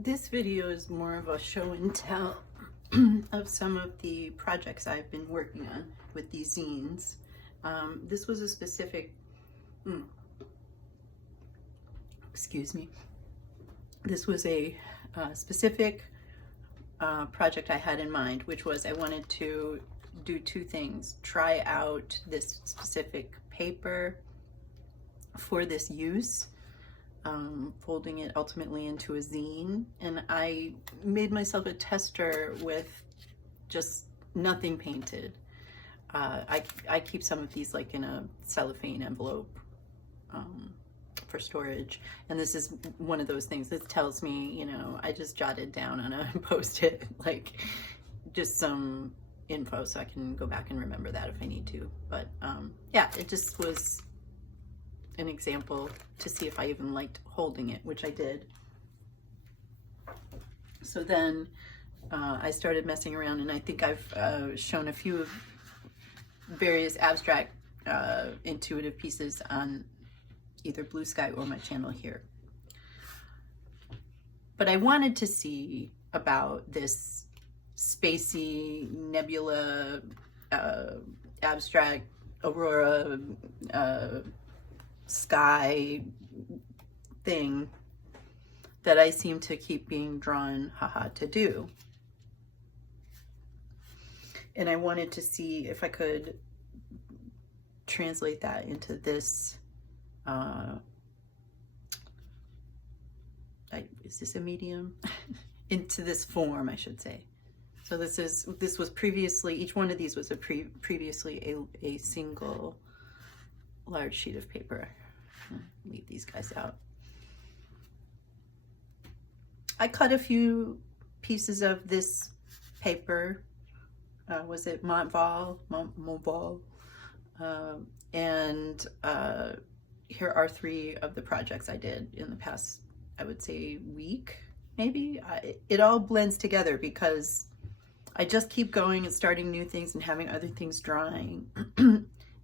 This video is more of a show and tell of some of the projects I've been working on with these zines. This was a specific, excuse me, this was a specific project I had in mind, which was I wanted to do two things: try out this specific paper for this use, folding it ultimately into a zine, and I made myself a tester with just nothing painted. I keep some of these like in a cellophane envelope for storage, and this is one of those things that tells me, you know, I just jotted down on a post-it like just some info so I can go back and remember that if I need to. But yeah, it just was an example to see if I even liked holding it, which I did. So then I started messing around, and I think I've shown a few of various abstract intuitive pieces on either Blue Sky or my channel here. But I wanted to see about this spacey nebula abstract aurora sky thing that I seem to keep being drawn to do. And I wanted to see if I could translate that into this is this a medium? Into this form, I should say. So this was previously, each one of these was previously a single large sheet of paper. Leave these guys out. I cut a few pieces of this paper. Was it Montval? And here are three of the projects I did in the past, I would say, week, maybe. It all blends together because I just keep going and starting new things and having other things drawing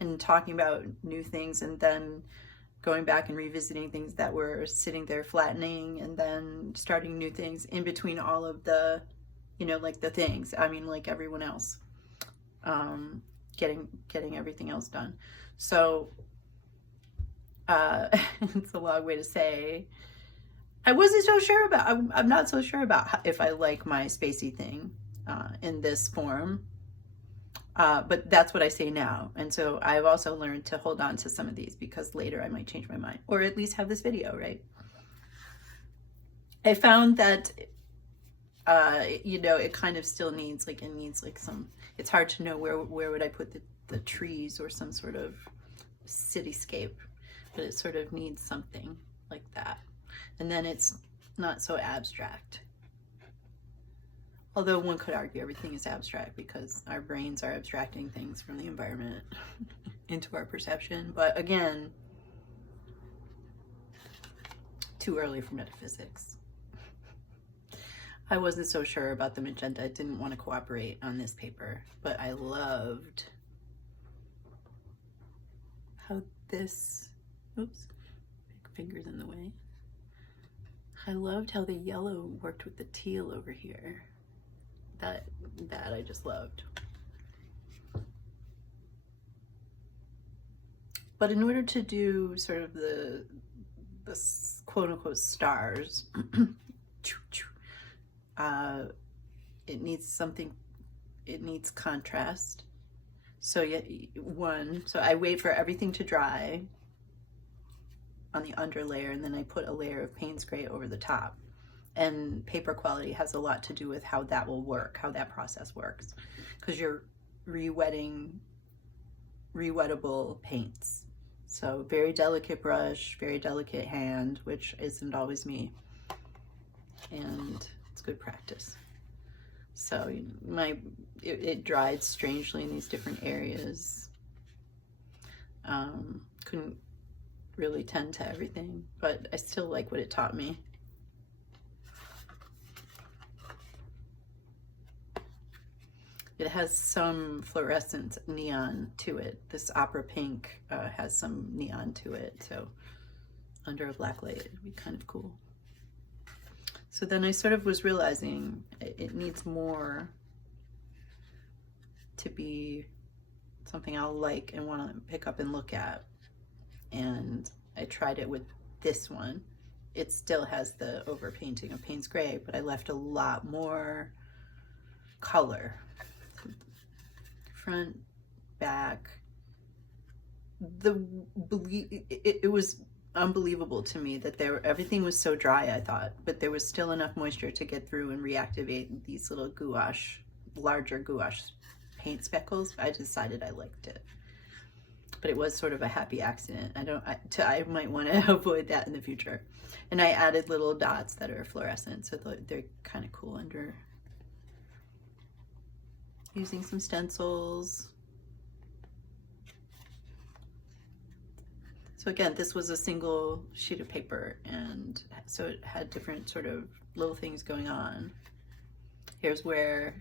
and talking about new things, and then going back and revisiting things that were sitting there flattening, and then starting new things in between all of the, you know, like the things, I mean, like everyone else, getting everything else done. So it's a long way to say I wasn't so sure about, I'm not so sure about if I like my spacey thing in this form, but that's what I say now. And so I've also learned to hold on to some of these because later I might change my mind, or at least have this video, right? I found that you know, it kind of still needs like, it needs like some, it's hard to know where would I put the trees or some sort of cityscape, but it sort of needs something like that. And then it's not so abstract. Although one could argue everything is abstract because our brains are abstracting things from the environment into our perception. But again, too early for metaphysics. I wasn't so sure about the magenta. I didn't want to cooperate on this paper, but I loved how this, oops, big fingers in the way. I loved how the yellow worked with the teal over here. That I just loved. But in order to do sort of the quote unquote stars, it needs something, it needs contrast. So so I wait for everything to dry on the under layer, and then I put a layer of Payne's gray over the top. And paper quality has a lot to do with how that will work, how that process works, because you're re-wetting re-wettable paints. So very delicate brush, very delicate hand, which isn't always me, and it's good practice. So it dried strangely in these different areas. Couldn't really tend to everything, but I still like what it taught me. It has some fluorescent neon to it. This opera pink has some neon to it, so under a black light, it'd be kind of cool. So So then I sort of was realizing it needs more to be something I'll like and want to pick up and look at. And I tried it with this one. It still has the overpainting of Payne's Gray, but I left a lot more color. Front, back. It was unbelievable to me that everything was so dry, I thought, but there was still enough moisture to get through and reactivate these little gouache, larger gouache paint speckles. I decided I liked it, but it was sort of a happy accident. I might want to avoid that in the future. And I added little dots that are fluorescent, so they're kind of cool under. Using some stencils. So again, this was a single sheet of paper, and so it had different sort of little things going on. Here's where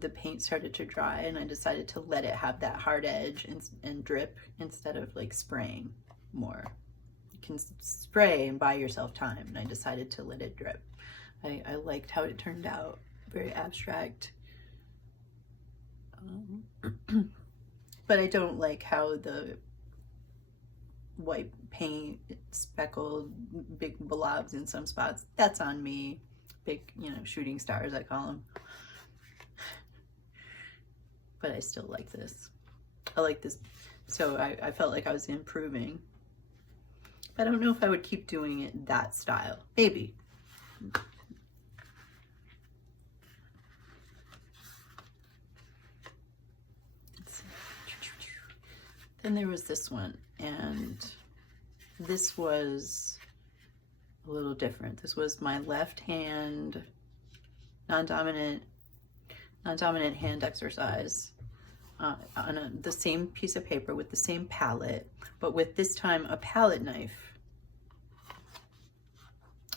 the paint started to dry, and I decided to let it have that hard edge and drip instead of like spraying more. You can spray and buy yourself time, and I decided to let it drip. I liked how it turned out, very abstract. But I don't like how the white paint speckled big blobs in some spots. That's on me. Big, shooting stars, I call them. But I still like this. I like this. So I felt like I was improving. But I don't know if I would keep doing it that style. Maybe. Then there was this one, and this was a little different. This was my left hand non-dominant hand exercise on the same piece of paper with the same palette, but with this time a palette knife.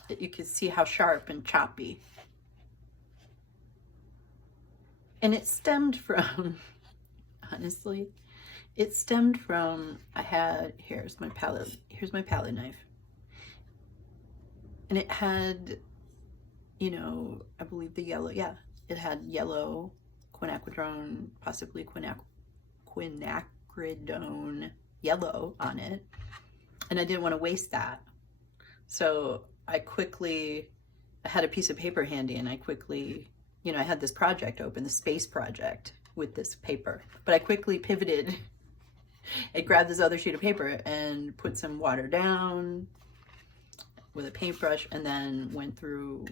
You can see how sharp and choppy. And it stemmed from, honestly, it stemmed from, here's my palette knife. And it had, I believe the yellow, it had yellow quinacridone, possibly quinacridone yellow on it. And I didn't want to waste that. So I had a piece of paper handy, and I quickly, I had this project open, the space project with this paper, but I quickly pivoted and grabbed this other sheet of paper and put some water down with a paintbrush, and then went through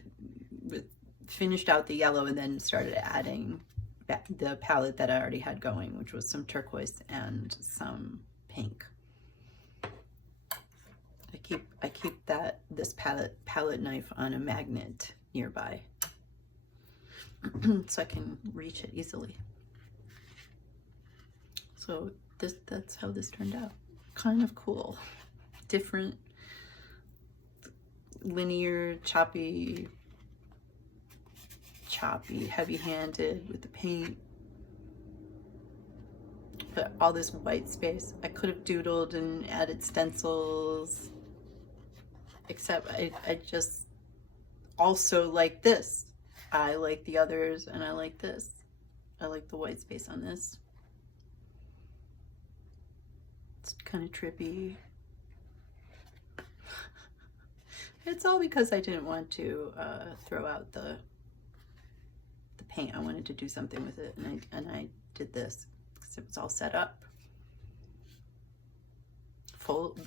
finished out the yellow, and then started adding the palette that I already had going, which was some turquoise and some pink. I keep this palette knife on a magnet nearby so I can reach it easily. So that's how this turned out. Kind of cool. Different, linear, choppy, heavy-handed with the paint. But all this white space. I could have doodled and added stencils, except I just also like this. I like the others, and I like this. I like the white space on this. It's kind of trippy. It's all because I didn't want to throw out the paint. I wanted to do something with it, and I did this because it was all set up.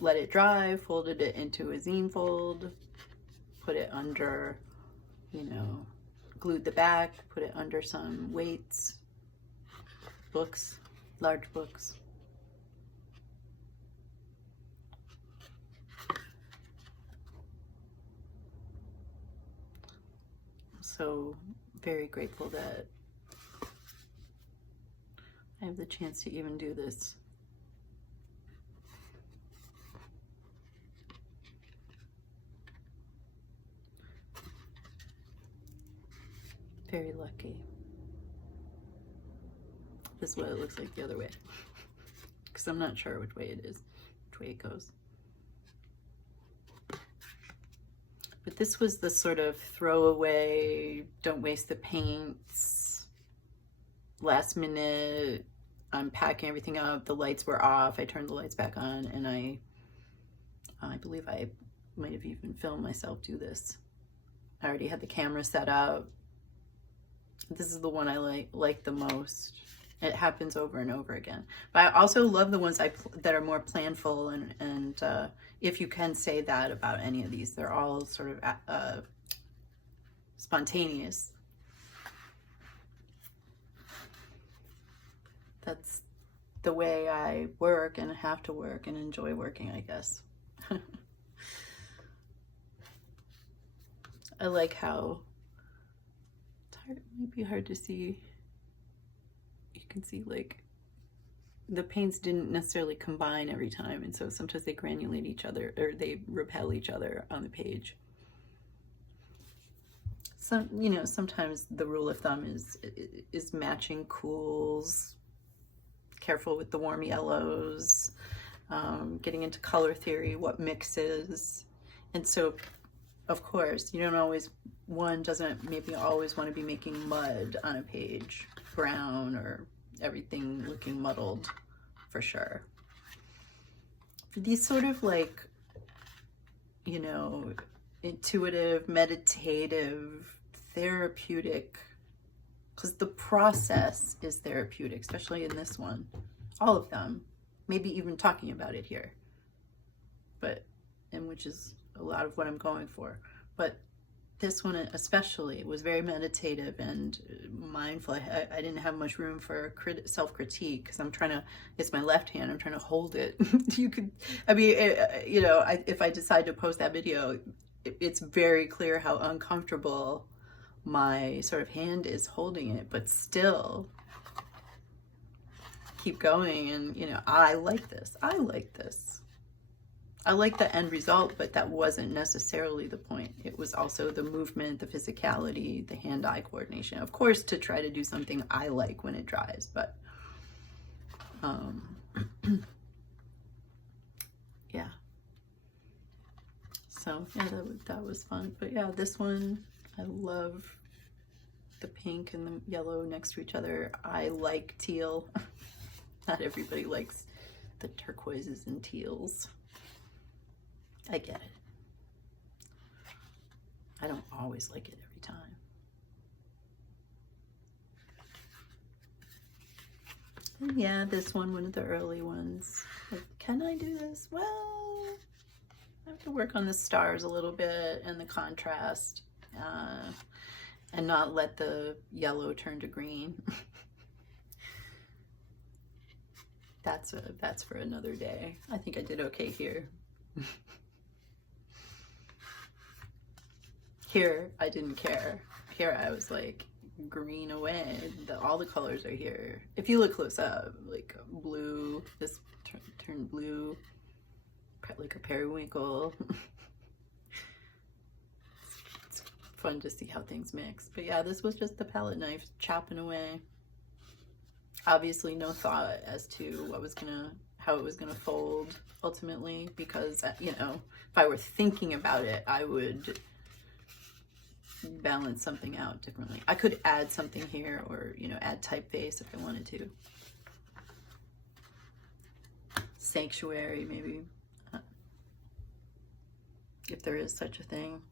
Let it dry, folded it into a zine fold, put it under, glued the back, put it under some weights, books, large books. So very grateful that I have the chance to even do this. Very lucky. This is what it looks like the other way, because I'm not sure which way it is, which way it goes. But this was the sort of throwaway, don't waste the paints, last minute, I'm packing everything up, the lights were off, I turned the lights back on, and I believe I might have even filmed myself do this. I already had the camera set up. This is the one I like the most. It happens over and over again. But I also love the ones that are more planful, and if you can say that about any of these, they're all sort of spontaneous. That's the way I work and have to work and enjoy working, I guess. I like how it might be hard to see. You can see like the paints didn't necessarily combine every time, and so sometimes they granulate each other or they repel each other on the page. Some, you know, sometimes the rule of thumb is matching cools, careful with the warm yellows, getting into color theory, what mixes. And so of course, you don't always, one doesn't maybe always want to be making mud on a page, brown or everything looking muddled, for sure. For these sort of like, you know, intuitive, meditative, therapeutic, because the process is therapeutic, especially in this one, all of them, maybe even talking about it here, but, and which is a lot of what I'm going for. But this one especially was very meditative and mindful. I didn't have much room for self-critique because I'm trying to, it's my left hand, I'm trying to hold it. You could, I mean, you know, if I decide to post that video, it's very clear how uncomfortable my sort of hand is holding it, but still keep going. And, you know, I like this. I like this. I like the end result, but that wasn't necessarily the point. It was also the movement, the physicality, the hand-eye coordination. Of course, to try to do something I like when it dries, but yeah. So yeah, that was fun. But yeah, this one, I love the pink and the yellow next to each other. I like teal. Not everybody likes the turquoises and teals. I get it. I don't always like it every time. And yeah, this one of the early ones. Like, can I do this? Well, I have to work on the stars a little bit and the contrast, and not let the yellow turn to green. That's for another day. I think I did okay here. Here, I didn't care. Here, I was like, green away. All the colors are here. If you look close up, like blue, this turned blue, like a periwinkle. It's fun to see how things mix. But yeah, this was just the palette knife chopping away. Obviously, no thought as to how it was gonna fold ultimately, because, you know, if I were thinking about it, I would balance something out differently. I could add something here, or, you know, add typeface if I wanted to. Sanctuary, maybe, if there is such a thing.